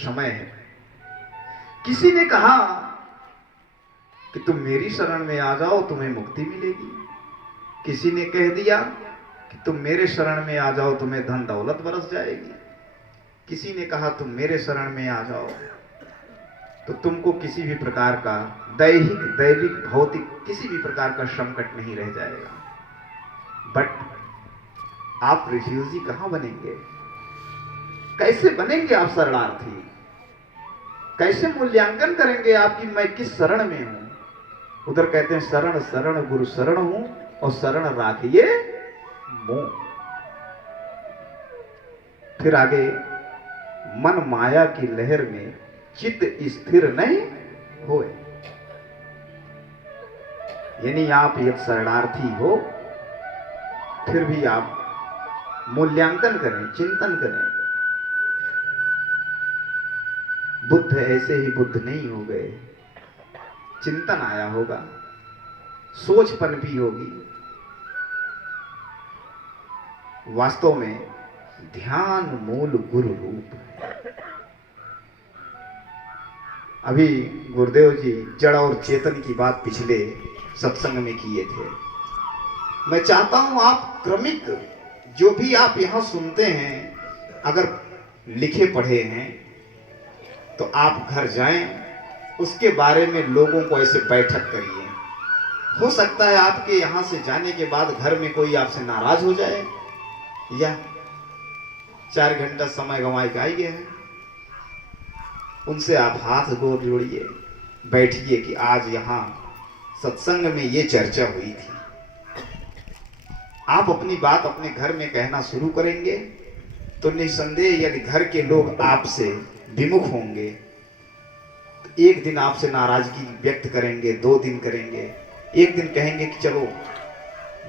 समय है। किसी ने कहा कि तुम मेरी शरण में आ जाओ, तुम्हें मुक्ति मिलेगी। किसी ने कह दिया कि तुम मेरे शरण में आ जाओ, तुम्हें धन दौलत बरस जाएगी। किसी ने कहा तुम मेरे शरण में आ जाओ तो तुमको किसी भी प्रकार का दैहिक, दैविक, भौतिक किसी भी प्रकार का संकट नहीं रह जाएगा। बट आप रिफ्यूजी कहां बनेंगे? कैसे बनेंगे आप शरणार्थी? कैसे मूल्यांकन करेंगे आपकी मैं किस शरण में हूं? उधर कहते हैं शरण शरण गुरु शरण हूं और शरण राखिए मोह। फिर आगे, मन माया की लहर में चित्त स्थिर नहीं होए। यानी आप एक शरणार्थी हो, फिर भी आप मूल्यांकन करें, चिंतन करें। बुद्ध ऐसे ही बुद्ध नहीं हो गए, चिंतन आया होगा, सोच पनपी होगी। वास्तव में ध्यान मूल गुरु रूप है। अभी गुरुदेव जी जड़ और चेतन की बात पिछले सत्संग में किए थे। मैं चाहता हूं आप क्रमिक जो भी आप यहां सुनते हैं, अगर लिखे पढ़े हैं तो आप घर जाएं, उसके बारे में लोगों को ऐसे बैठक करिए। हो सकता है आपके यहां से जाने के बाद घर में कोई आपसे नाराज हो जाए, या 4 घंटा समय गंवाए का ही है। उनसे आप हाथ जोड़िए, बैठिए कि आज यहां सत्संग में ये चर्चा हुई थी। आप अपनी बात अपने घर में कहना शुरू करेंगे तो निसंदेह यदि घर के लोग आपसे विमुख होंगे तो एक दिन आपसे नाराजगी व्यक्त करेंगे, 2 दिन करेंगे, एक दिन कहेंगे कि चलो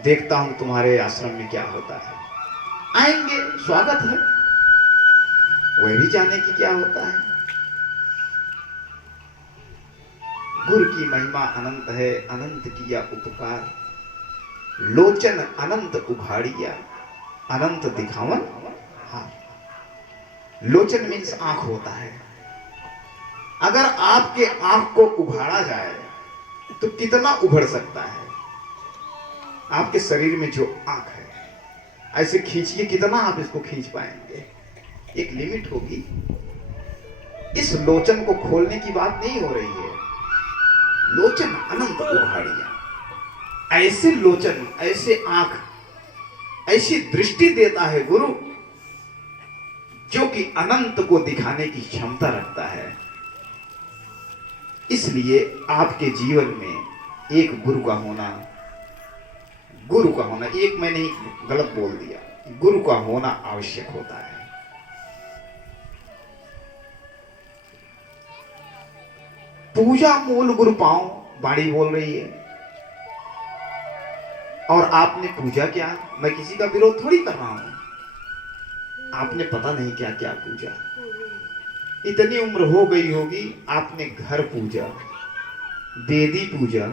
देखता हूं तुम्हारे आश्रम में क्या होता है। आएंगे, स्वागत है, वह भी जाने की क्या होता है। गुरु की महिमा अनंत है, अनंत किया उपकार, लोचन अनंत उघाड़िया, अनंत दिखावन। हाँ, लोचन मीन्स आंख होता है। अगर आपके आंख को उघाड़ा जाए तो कितना उभर सकता है? आपके शरीर में जो आंख है, ऐसे खींचिए, कितना आप इसको खींच पाएंगे? एक लिमिट होगी। इस लोचन को खोलने की बात नहीं हो रही है। लोचन अनंत उघाड़िया, ऐसे लोचन, ऐसे आंख, ऐसी दृष्टि देता है गुरु जो कि अनंत को दिखाने की क्षमता रखता है। इसलिए आपके जीवन में एक गुरु का होना, एक मैंने गलत बोल दिया, गुरु का होना आवश्यक होता है। पूजा मूल गुरु पाओ, बाणी बोल रही है। और आपने पूजा क्या? मैं किसी का विरोध थोड़ी कर रहा हूं। आपने पता नहीं क्या क्या पूजा। इतनी उम्र हो गई होगी, आपने घर पूजा, बेदी पूजा,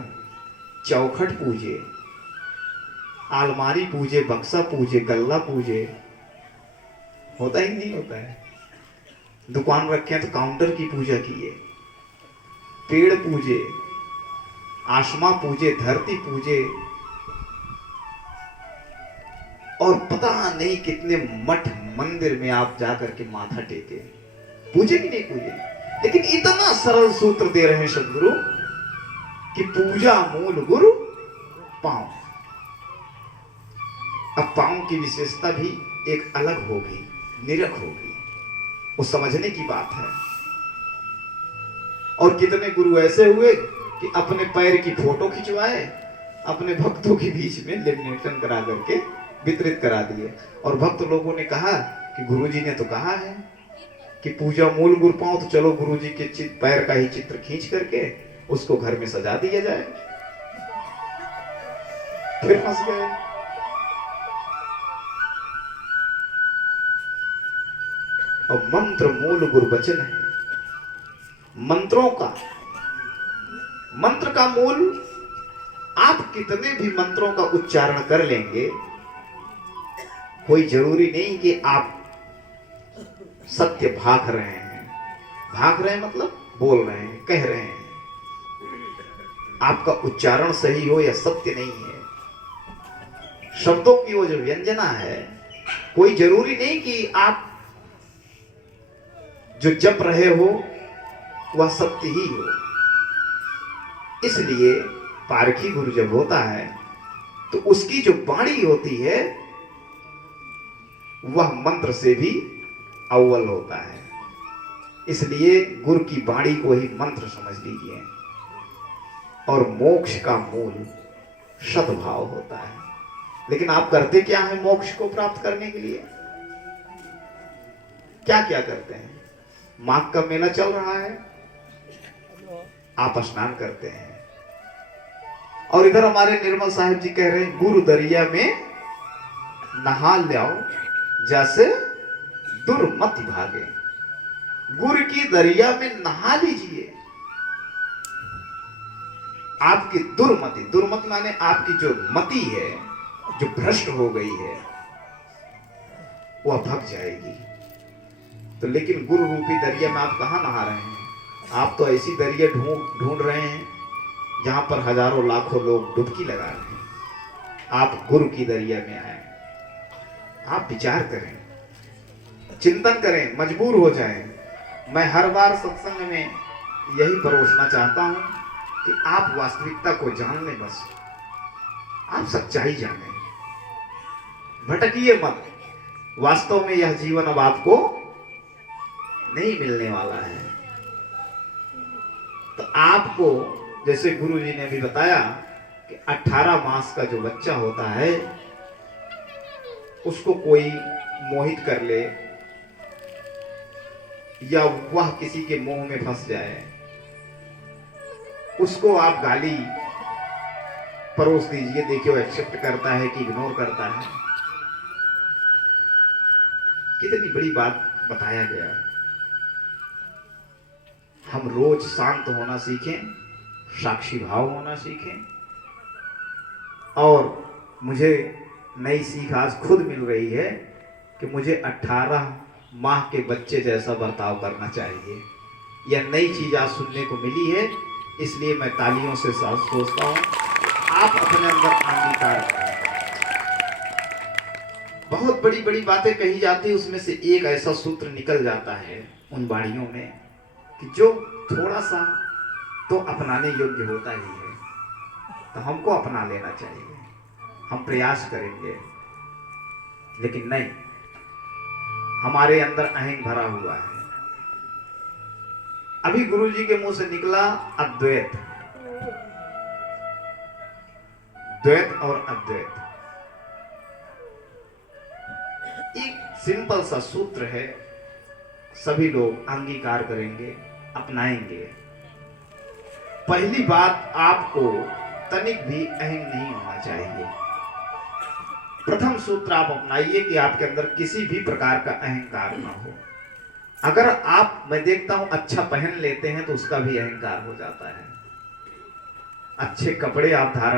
चौखट पूजे, अलमारी पूजे, बक्सा पूजे, गल्ला पूजे। होता ही नहीं होता है। दुकान रखे हैं तो काउंटर की पूजा किए, पेड़ पूजे, आसमां पूजे, धरती पूजे, और पता नहीं कितने मठ मंदिर में आप जाकर के माथा टेके। पूजे कि नहीं पूजे? लेकिन इतना सरल सूत्र दे रहे हैं सदगुरु कि पूजा मूल गुरु पांव। अब पांव की विशेषता भी एक अलग होगी, निरख होगी, वो समझने की बात है। और कितने गुरु ऐसे हुए कि अपने पैर की फोटो खिंचवाए, अपने भक्तों के बीच में लेमिनेशन करा करके वितरित करा दिए। और भक्त लोगों ने कहा कि गुरुजी ने तो कहा है कि पूजा मूल गुरु पाओ, तो चलो गुरुजी के पैर का ही चित्र खींच करके उसको घर में सजा दिया जाए। फिर फंस गए। और मंत्र मूल गुरु वचन है। मंत्र का मूल, आप कितने भी मंत्रों का उच्चारण कर लेंगे, कोई जरूरी नहीं कि आप सत्य भाग रहे हैं। भाग रहे हैं मतलब बोल रहे हैं, कह रहे हैं, आपका उच्चारण सही हो या सत्य नहीं है, शब्दों की वो जो व्यंजना है, कोई जरूरी नहीं कि आप जो जप रहे हो वह सत्य ही हो। इसलिए पारखी गुरु जब होता है तो उसकी जो वाणी होती है वह मंत्र से भी अव्वल होता है। इसलिए गुरु की वाणी को ही मंत्र समझ लीजिए। और मोक्ष का मूल सद्भाव होता है। लेकिन आप करते क्या है मोक्ष को प्राप्त करने के लिए? क्या क्या करते हैं? माघ का मेला चल रहा है, आप स्नान करते हैं, और इधर हमारे निर्मल साहिब जी कह रहे हैं गुरु दरिया में नहा लाओ जैसे दुर्मति भागे। गुरु की दरिया में नहा लीजिए, आपकी दुर्मति, दुर्मति माने आपकी जो मति है, जो भ्रष्ट हो गई है, वह भग जाएगी। तो लेकिन गुरु रूपी दरिया में आप कहां नहा रहे हैं? आप तो ऐसी दरिया ढूंढ रहे हैं जहां पर हजारों लाखों लोग डुबकी लगा रहे हैं। आप गुरु की दरिया में आए। आप विचार करें, चिंतन करें, मजबूर हो जाएं। मैं हर बार सत्संग में यही परोसना चाहता हूं कि आप वास्तविकता को जान लें, बस आप सच्चाई जानें, भटकिए मत। वास्तव में यह जीवन अब आपको नहीं मिलने वाला है। तो आपको जैसे गुरु जी ने भी बताया कि 18 मास का जो बच्चा होता है उसको कोई मोहित कर ले या वह किसी के मोह में फंस जाए, उसको आप गाली परोस दीजिए, देखिए वो एक्सेप्ट करता है कि इग्नोर करता है। कितनी बड़ी बात बताया गया। हम रोज शांत होना सीखें, साक्षी भाव होना सीखें। और मुझे नई सीख आज खुद मिल रही है कि मुझे 18 माह के बच्चे जैसा बर्ताव करना चाहिए। यह नई चीज आज सुनने को मिली है, इसलिए मैं तालियों से सोचता हूं आप अपने अंदर अंगीकार करें। बहुत बड़ी बड़ी बातें कही जाती है, उसमें से एक ऐसा सूत्र निकल जाता है उन वाणियों में कि जो थोड़ा सा तो अपनाने योग्य होता ही है, तो हमको अपना लेना चाहिए। हम प्रयास करेंगे, लेकिन नहीं, हमारे अंदर अहंग भरा हुआ है। अभी गुरु जी के मुंह से निकला अद्वैत, द्वैत और अद्वैत। एक सिंपल सा सूत्र है, सभी लोग अंगीकार करेंगे, अपनाएंगे। पहली बात, आपको तनिक भी अहंग नहीं होना चाहिए। प्रथम सूत्र आप अपनाइए कि आपके अंदर किसी भी प्रकार का अहंकार ना हो। अगर आप, मैं देखता हूं, अच्छा पहन लेते हैं तो उसका भी अहंकार हो जाता है। अच्छे कपड़े आप धारण